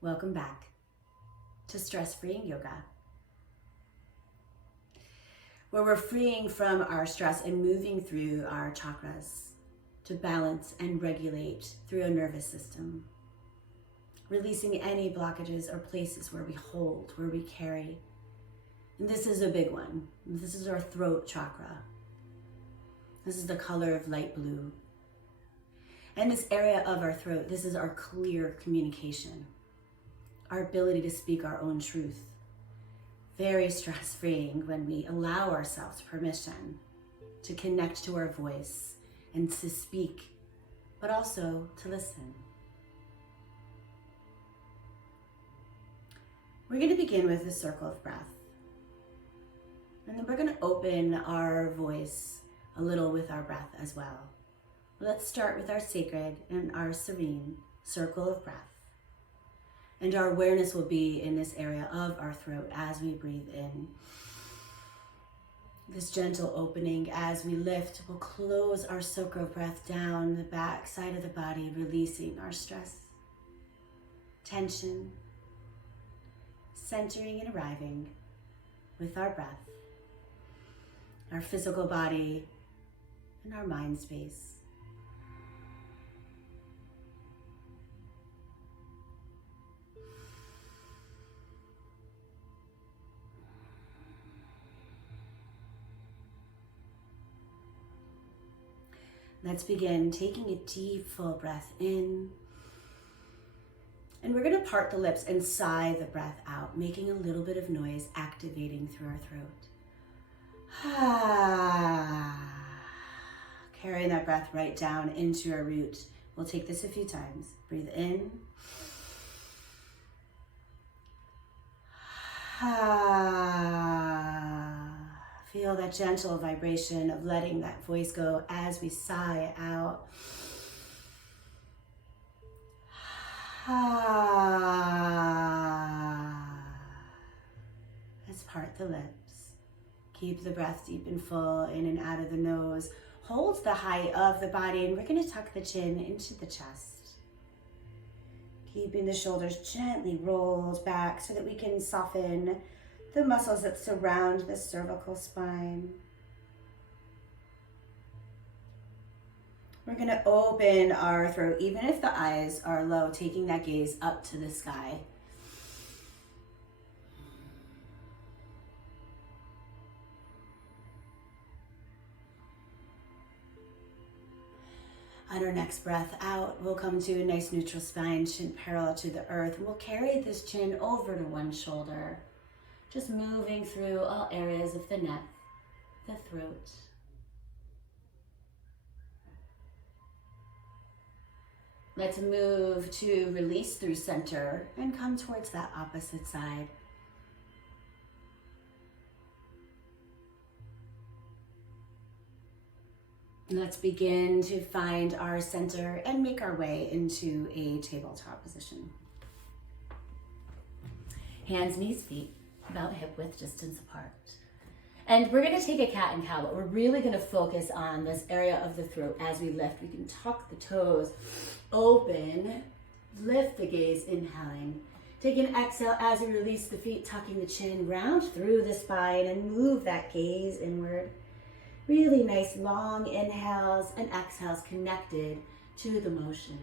Welcome back to Stress Freeing Yoga, where we're freeing from our stress and moving through our chakras to balance and regulate through our nervous system, releasing any blockages or places where we hold, where we carry. And this is a big one. This is our throat chakra. This is the color of light blue. And this area of our throat, this is our clear communication, our ability to speak our own truth. Very stress-freeing when we allow ourselves permission to connect to our voice and to speak, but also to listen. We're going to begin with a circle of breath. And then we're going to open our voice a little with our breath as well. Let's start with our sacred and our serene circle of breath. And our awareness will be in this area of our throat as we breathe in. This gentle opening as we lift, we'll close our circle of breath down the back side of the body, releasing our stress, tension, centering and arriving with our breath, our physical body, and our mind space. Let's begin taking a deep, full breath in. And we're going to part the lips and sigh the breath out, making a little bit of noise, activating through our throat. Carrying that breath right down into our root. We'll take this a few times. Breathe in. Feel that gentle vibration of letting that voice go as we sigh out. Let's part the lips. Keep the breath deep and full, in and out of the nose. Hold the height of the body, and we're going to tuck the chin into the chest. Keeping the shoulders gently rolled back so that we can soften the muscles that surround the cervical spine. We're going to open our throat, even if the eyes are low, taking that gaze up to the sky. On our next breath out, we'll come to a nice neutral spine, chin parallel to the earth. And we'll carry this chin over to one shoulder, just moving through all areas of the neck, the throat. Let's move to release through center and come towards that opposite side. Let's begin to find our center and make our way into a tabletop position. Hands, knees, feet about hip width distance apart. And we're going to take a cat and cow, but we're really going to focus on this area of the throat as we lift. We can tuck the toes, open, lift the gaze, inhaling. Take an exhale as we release the feet, tucking the chin, round through the spine and move that gaze inward. Really nice long inhales and exhales connected to the motion.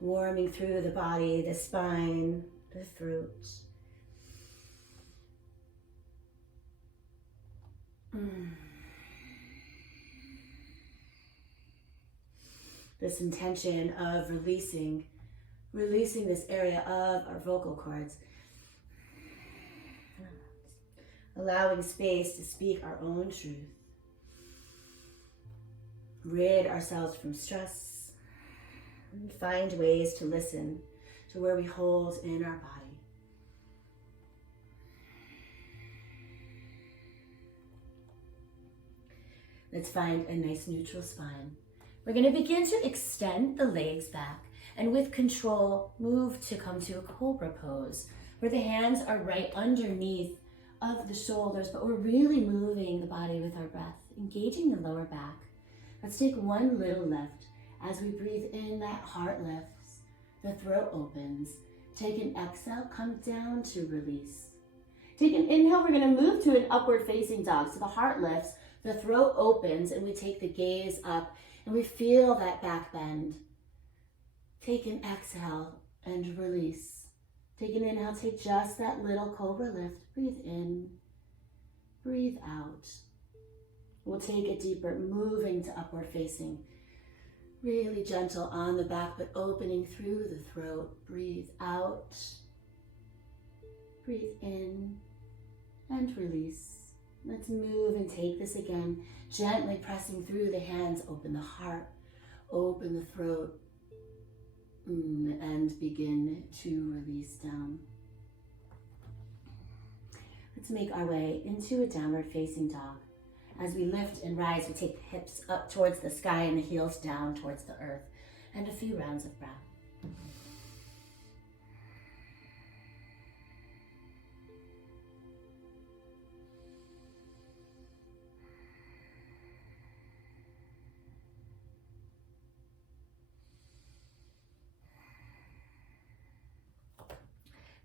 Warming through the body, the spine, the throat. This intention of releasing this area of our vocal cords. Allowing space to speak our own truth. Rid ourselves from stress. And find ways to listen to where we hold in our body. Let's find a nice neutral spine. We're going to begin to extend the legs back and with control move to come to a cobra pose where the hands are right underneath of the shoulders, but we're really moving the body with our breath, engaging the lower back. Let's take one little lift. As we breathe in, that heart lifts, the throat opens, Take an exhale, come down to release. Take an inhale, we're gonna move to an upward facing dog. So the heart lifts, the throat opens, and we take the gaze up, and we feel that back bend. Take an exhale and release. Take an inhale, take just that little cobra lift. Breathe in, breathe out. We'll take it deeper, moving to upward facing. Really gentle on the back, but opening through the throat. Breathe out, breathe in, and release. Let's move and take this again, gently pressing through the hands. Open the heart, open the throat, and begin to release down. Let's make our way into a downward facing dog. As we lift and rise, we take the hips up towards the sky and the heels down towards the earth, and a few rounds of breath.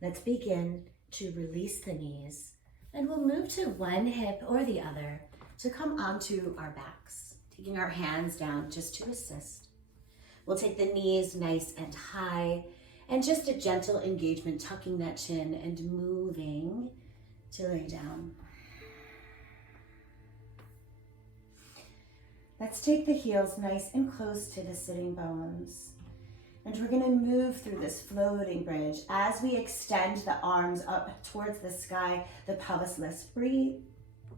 Let's begin to release the knees, and we'll move to one hip or the other to come onto our backs, taking our hands down just to assist. We'll take the knees nice and high, and just a gentle engagement, tucking that chin and moving to lay down. Let's take the heels nice and close to the sitting bones. And we're gonna move through this floating bridge. As we extend the arms up towards the sky, the pelvis lifts. Breathe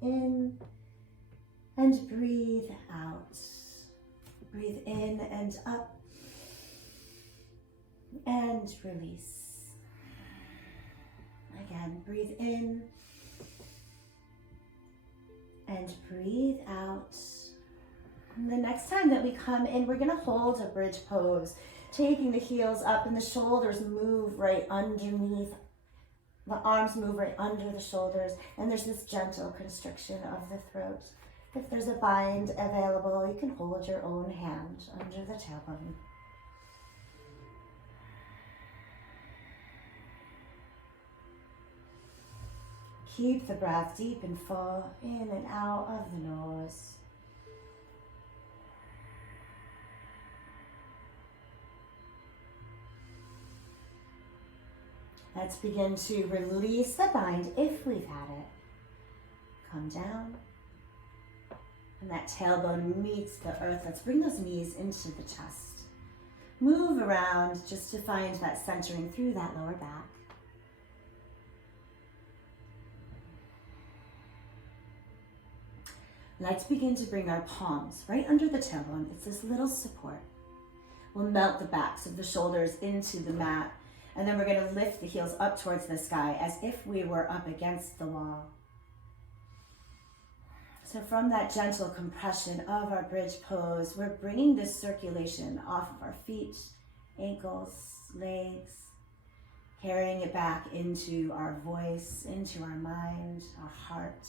in and breathe out. Breathe in and up and release. Again, breathe in and breathe out. And the next time that we come in, we're gonna hold a bridge pose. Taking the heels up and the shoulders move right underneath. The arms move right under the shoulders, and there's this gentle constriction of the throat. If there's a bind available, you can hold your own hand under the tailbone. Keep the breath deep and full, in and out of the nose. Let's begin to release the bind if we've had it. Come down. And that tailbone meets the earth. Let's bring those knees into the chest. Move around just to find that centering through that lower back. Let's begin to bring our palms right under the tailbone. It's this little support. We'll melt the backs of the shoulders into the mat. And then we're going to lift the heels up towards the sky as if we were up against the wall. So from that gentle compression of our bridge pose, we're bringing this circulation off of our feet, ankles, legs, carrying it back into our voice, into our mind, our heart.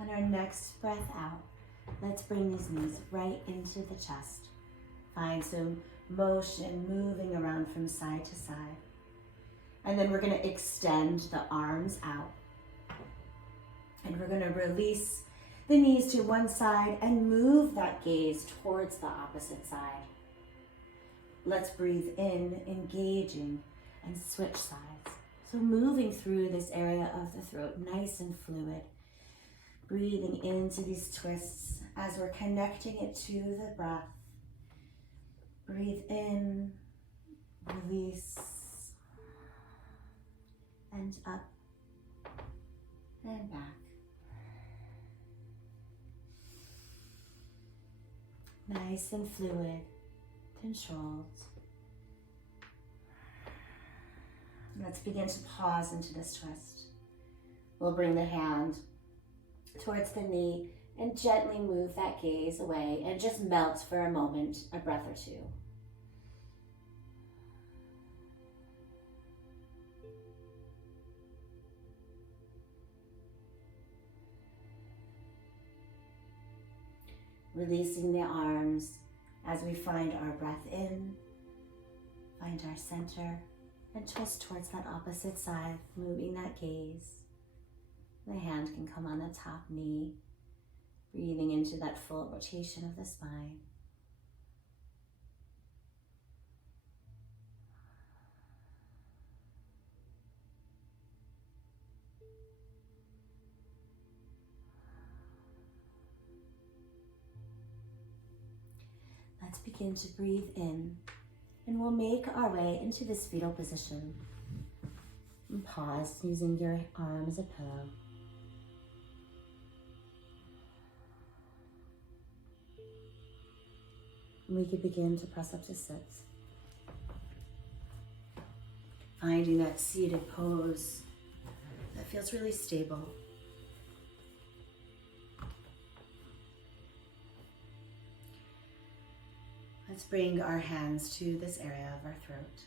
On our next breath out, let's bring these knees right into the chest. Find some motion moving around from side to side. And then we're going to extend the arms out. And we're going to release the knees to one side and move that gaze towards the opposite side. Let's breathe in, engaging, and switch sides. So moving through this area of the throat, nice and fluid. Breathing into these twists as we're connecting it to the breath. Breathe in, release, and up and back. Nice and fluid, controlled. Let's begin to pause into this twist. We'll bring the hand towards the knee And gently move that gaze away and just melt for a moment, a breath or two. Releasing the arms as we find our breath in, find our center, and twist towards that opposite side, moving that gaze. The hand can come on the top knee, breathing into that full rotation of the spine. Let's begin to breathe in, and we'll make our way into this fetal position. And pause using your arm as a pillow. And we could begin to press up to sit. Finding that seated pose that feels really stable. Let's bring our hands to this area of our throat.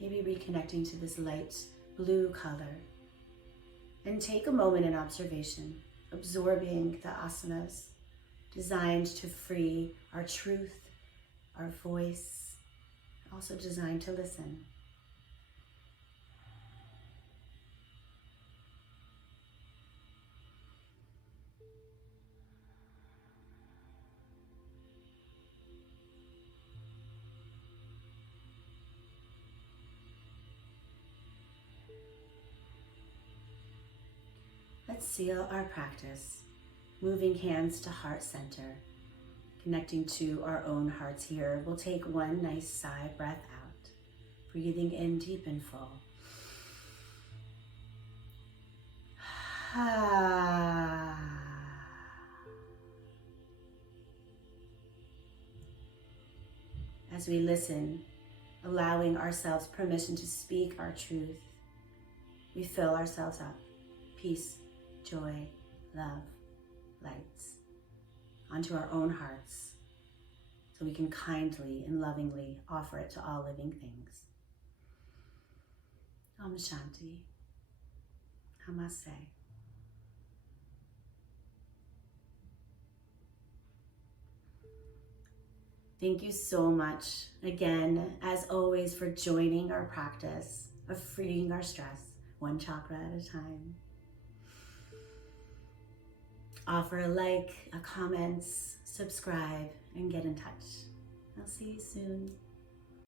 Maybe reconnecting to this light blue color. And take a moment in observation, absorbing the asanas designed to free our truth, our voice, also designed to listen. Let's seal our practice, moving hands to heart center, connecting to our own hearts here. We'll take one nice sigh breath out, breathing in deep and full. As we listen, allowing ourselves permission to speak our truth, we fill ourselves up. Peace, joy, love, lights, onto our own hearts, so we can kindly and lovingly offer it to all living things. Om Shanti. Namaste. Thank you so much, again, as always, for joining our practice of freeing our stress, one chakra at a time. Offer a like, a comment, subscribe, and get in touch. I'll see you soon.